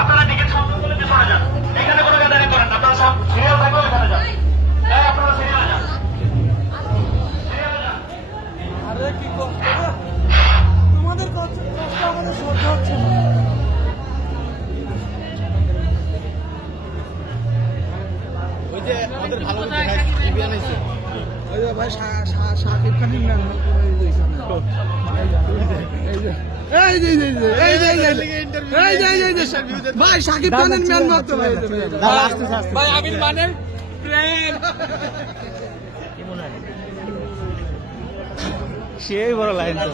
আপনারা টিকিট সংগ্রহ করে চলে যান, এখানে কোনো গ্যাদারিং করেন না, আপনারা সব সিরিয়াল থাকলে এখানে যান। আপনারা সিরিয়ালে যান, সিরিয়ালে যান। আরে কি কষ্ট, তোমাদের কষ্ট আমাদের সহ্য হচ্ছে না। ওই যে আমাদের ভালো ইবিয়ান হয়েছে, ওই যে ভাই শাকিব খানের ম্যান ভাই শাকিব খানের ম্যান ভক্ত ভাই আমির মানের সেই বড় লাইন তো।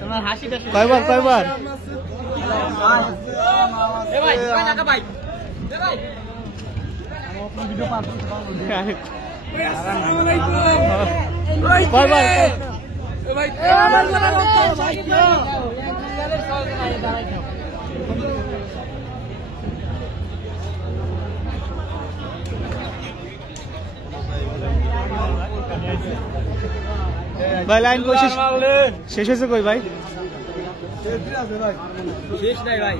তোমার হাসিটা কয়বার কয়বার ভাই লাইন কোশিশ শেষ হয়েছে কই ভাই? শেষ নাই ভাই,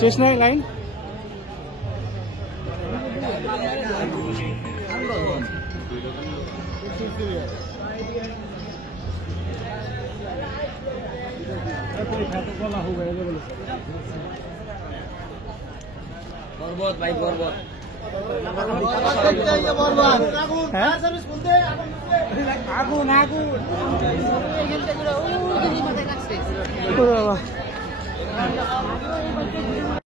শেষ নাই লাইন। বরবত ভাই বরবত আগুন আগুন বাবা